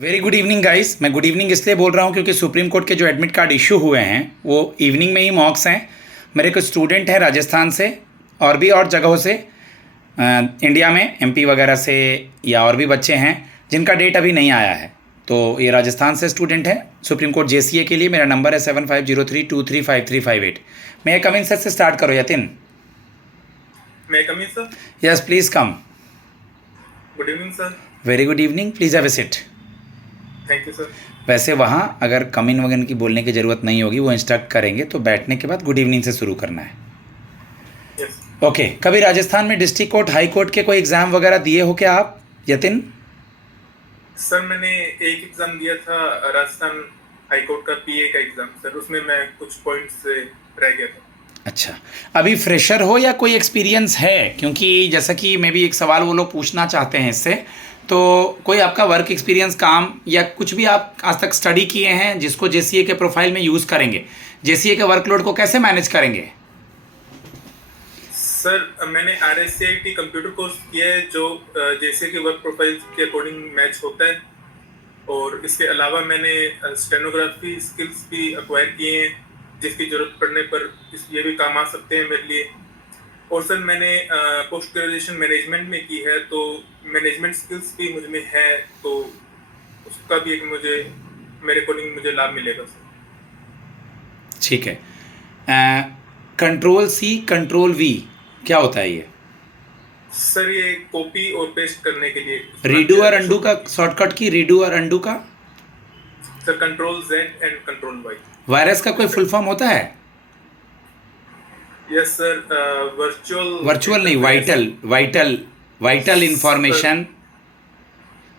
Very good evening guys. मैं good evening इसलिए बोल रहा हूँ क्योंकि सुप्रीम कोर्ट के जो एडमिट कार्ड इशू हुए हैं वो इवनिंग में ही मॉक्स हैं। मेरे कुछ स्टूडेंट हैं राजस्थान से और भी और जगहों से, इंडिया में एमपी वगैरह से, या और भी बच्चे हैं जिनका डेट अभी नहीं आया है। तो ये राजस्थान से स्टूडेंट हैं सुप्रीम कोर्ट जेसीए के लिए। मेरा नंबर है 7503235358। मैं कम इन सर से स्टार्ट करो Yatin. May I come in sir. Yes please come. Good evening sir. Very good evening, please have a seat. Thank you sir. वैसे वहाँ अगर कमिन वगन की बोलने की ज़रूरत नहीं होगी, वो इंस्ट्रक्ट करेंगे तो बैठने के बाद गुड इवनिंग से शुरू करना है। यस। ओके, कभी राजस्थान में डिस्ट्रिक्ट कोर्ट हाई कोर्ट के कोई एग्ज़ाम वगैरह दिए हो क्या आप यतिन? सर मैंने एक एग्ज़ाम दिया था राजस्थान हाई कोर्ट का पीए का एग्ज़ाम सर, उसमें मैं कुछ पॉइंट्स से रह गया था। अच्छा, अभी फ्रेशर हो या कोई एक्सपीरियंस है? क्योंकि जैसा कि मैं भी एक सवाल वो लोग पूछना चाहते हैं इससे, तो कोई आपका वर्क एक्सपीरियंस, काम या कुछ भी आप आज तक स्टडी किए हैं जिसको जेसीए के प्रोफाइल में यूज़ करेंगे? जेसीए के वर्कलोड को कैसे मैनेज करेंगे? सर मैंने RSCIT कंप्यूटर कोर्स किया है जो जैसे कि वर्क प्रोफाइल के अकॉर्डिंग मैच होता है, और इसके अलावा मैंने स्टेनोग्राफी स्किल्स भी एक्वायर किए हैं जिसकी ज़रूरत पड़ने पर ये भी काम आ सकते हैं मेरे लिए। और सर मैंने पोस्ट ग्रेजुएशन मैनेजमेंट में की है, तो मैनेजमेंट स्किल्स भी मुझ में है, तो उसका भी एक मेरे अकॉर्डिंग मुझे लाभ मिलेगा सर। ठीक है। कंट्रोल सी कंट्रोल वी क्या होता है ये? सर ये कॉपी और पेस्ट करने के लिए। रीडू और अंडू का शॉर्टकट की, रीडू और अंडू का? Sir control Z and control Y। Virus का कोई फुल फॉर्म होता है? यस सर, वर्चुअल नहीं, वाइटल वाइटल वाइटल इंफॉर्मेशन।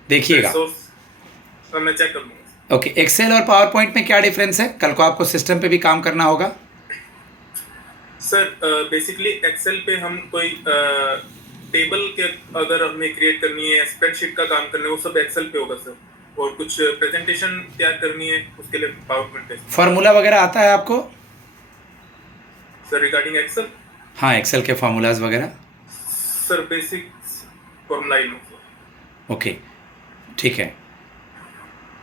देखिएगा। सर मैं चेक कर लूँगा। ओके, एक्सेल और पावर पॉइंट में क्या डिफरेंस है? कल को आपको सिस्टम पे भी काम करना होगा। सर बेसिकली एक्सेल पे हम कोई टेबल के अगर हमें क्रिएट करनी है, स्प्रेडशीट का काम करना है, वो सब एक्सेल पे होगा सर। और कुछ प्रेजेंटेशन तैयार करनी है उसके लिए पावर पॉइंट पे। फार्मूला वगैरह आता है आपको सर रिगार्डिंग एक्सेल? हाँ, एक्सेल के फार्मूलाज वगैरह। सर बेसिक फॉर्मूला ही नो। ओके, ठीक है।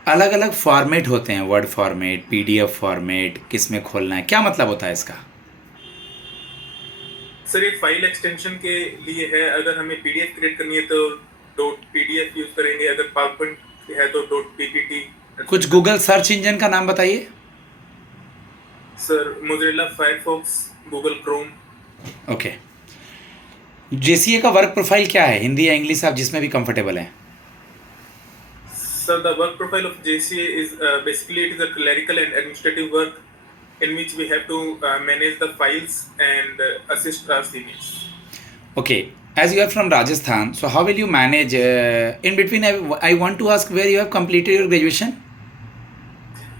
अलग अलग फॉर्मेट होते हैं, वर्ड फॉर्मेट, पीडीएफ फॉर्मेट, किस में खोलना है, क्या मतलब होता है इसका? सर ये फाइल एक्सटेंशन के लिए है। अगर हमें पीडीएफ क्रिएट करनी है तो .pdf यूज करेंगे, अगर पावरपॉइंट है तो .ppt। कुछ गूगल सर्च इंजन का नाम बताइए। Sir Mozilla Firefox, Google Chrome. Okay, JCA का वर्क प्रोफाइल क्या है, हिंदी या इंग्लिश, आप जिसमें भी कंफर्टेबल हैं? Sir, the work profile of JCA is basically it is a clerical and administrative work in which we have to manage the files and assist our seniors. Okay, as you are from Rajasthan, so how will you manage? In between, I want to ask where you have completed your graduation?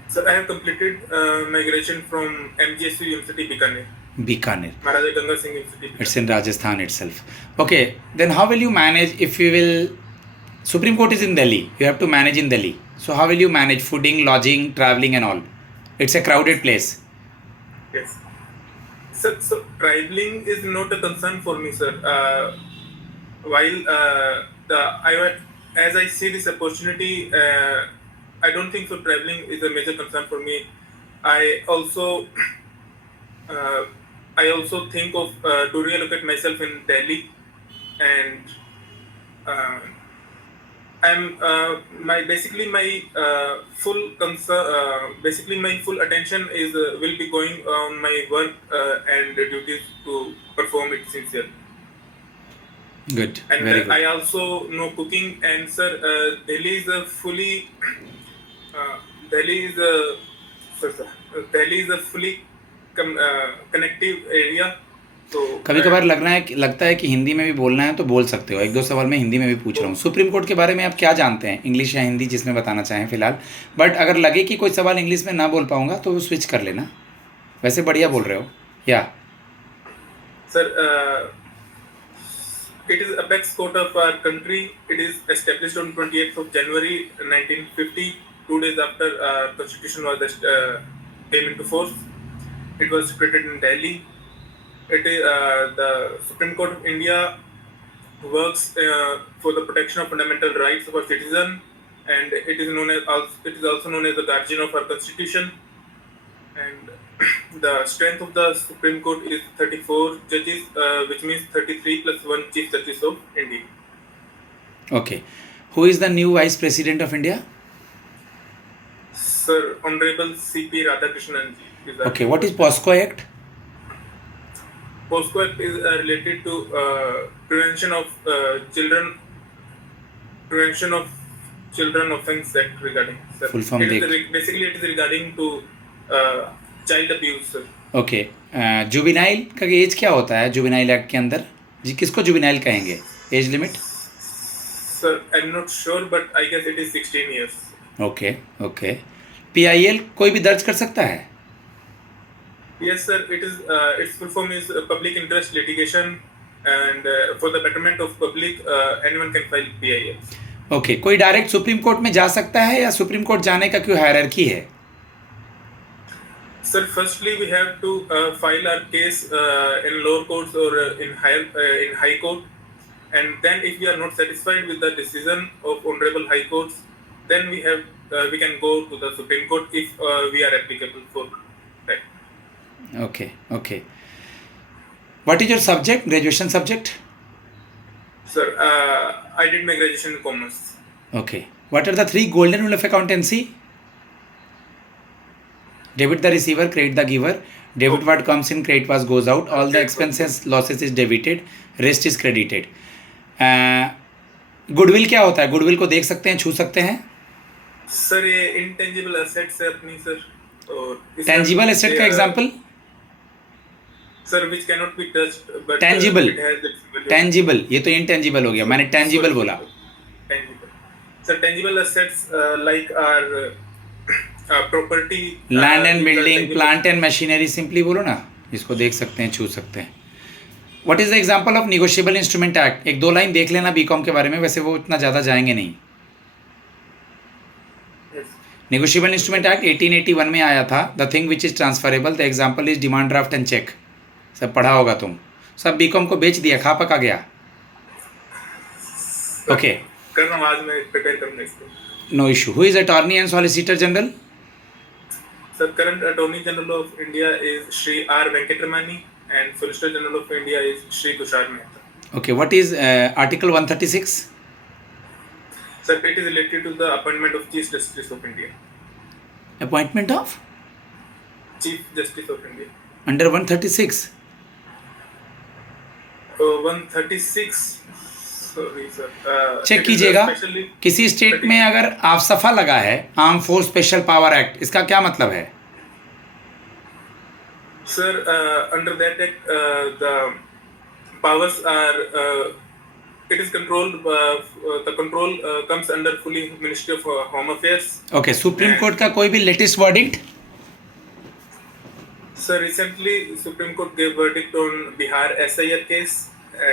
Sir, I have completed my graduation from MGSU University, Bikaner. Bikaner. Maharaja Ganga Singh University. It's in Rajasthan itself. Okay, then how will you manage if you will? Supreme Court is in Delhi. You have to manage in Delhi. So how will you manage fooding, lodging, traveling, and all? It's a crowded place. Yes. Sir, so traveling is not a concern for me, sir. While as I see this opportunity, I don't think so. Traveling is a major concern for me. I also think of to relocate myself in Delhi, and I'm my full my full attention is will be going on my work and duties to perform it sincerely. Good. And very good. I also know cooking, and sir, Delhi is a fully Delhi is a fully connective area. तो कभी कभार लगता है कि हिंदी में भी बोलना है तो बोल सकते हो। एक दो सवाल मैं हिंदी में भी पूछ रहा हूँ। सुप्रीम कोर्ट के बारे में आप क्या जानते हैं, इंग्लिश या हिंदी जिसमें बताना चाहें फिलहाल। बट अगर लगे कि कोई सवाल इंग्लिश में ना बोल पाऊँगा तो स्विच कर लेना। वैसे बढ़िया बोल रहे हो। या sir it is apex court of our country. It is established on 28th of January 1950, 2 days after constitution was came into force. It was created in Delhi. It is the Supreme Court of India works for the protection of fundamental rights of a citizen and it is also known as the guardian of our constitution. And the strength of the Supreme Court is 34 judges, which means 33 plus 1 Chief Justice of India. Okay. Who is the new Vice President of India? Sir, Honorable C.P. Radhakrishnan ji. Okay. What is POSCO Act? POSCO Act is related to Prevention of Children Offence Act regarding. Sir. Full form Basically, it is regarding to child abuse. Sir. Okay. Juvenile का as क्या होता है juvenile act के अंदर? जी, किसको juvenile कहेंगे? Age limit? Sir, I am not sure but I guess it is 16 years. Okay okay. PIL कोई भी दर्ज कर सकता है? Yes sir, it is its full form is public interest litigation and for the betterment of public anyone can file PIL. Okay. कोई direct Supreme Court में जा सकता है या सुप्रीम कोर्ट जाने का कोई हायरार्की है? Sir, firstly we have to file our case in lower courts or in high court, and then if we are not satisfied with the decision of honorable high courts, then we can go to the Supreme Court if we are applicable for that. Okay, okay. What is your subject, graduation subject? Sir, I did my graduation in commerce. Okay. What are the 3 golden rule of accountancy? Debit the receiver, credit the giver. Debit what comes in, credit what goes out. All the expenses, losses is debited. Rest is credited. Goodwill क्या होता है? Goodwill को देख सकते हैं, छू सकते हैं? सर, ये इंटेंजिबल एसेट्स है अपनी सर. और टेंजिबल एसेट का example? Sir, which cannot be touched but tangible. it has its value. Tangible, ये तो इंटेंजिबल हो गया, मैंने टेंजिबल बोला. Tangible. Sir, tangible assets like our property, land and building, plant and machinery, simply बोलो ना. इसको देख सकते हैं, छू सकते हैं. What is the example of negotiable instrument act? 1-2 line देख लेना बीकॉम के बारे में, वैसे वो इतना ज़्यादा जाएंगे नहीं. निगोशिएबल इंस्ट्रूमेंट एक्ट 1881 में आया था. The thing which is transferable, the example is demand draft and cheque. सब पढ़ा होगा तुम. सब बीकॉम को बेच दिया, खा पका गया. ओके. कर रहा हूं, आज मैं प्रिपेयर करूंगा इसको. No issue. Who is attorney and solicitor general? Sir, current Attorney General of India is Shri R. Venkatramani and Solicitor General of India is Shri Tushar Mehta. Okay, what is Article 136? Sir, it is related to the appointment of Chief Justice of India. Appointment of? Chief Justice of India. Under 136? 136. Sorry, sir. Check कीजिएगा. किसी state में अगर आफसफा लगा है, arm force special power act, इसका क्या मतलब है? Sir, under that act, the powers are it is controlled. The control comes under fully Ministry of Home Affairs. Okay, Supreme Court का कोई भी latest verdict? Sir, recently Supreme Court gave verdict on Bihar SIR case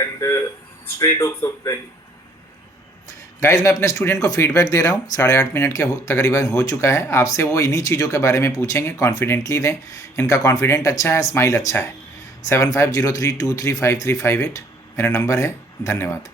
and Stray Dogs of Delhi. Guys, मैं अपने student को feedback दे रहा हूँ. 8.5 minute के तकरीबन हो चुका है. आपसे वो इन्हीं चीज़ों के बारे में पूछेंगे. कॉन्फिडेंटली दें. इनका कॉन्फिडेंट अच्छा है, स्माइल अच्छा है. 7503235358 मेरा नंबर है. धन्यवाद.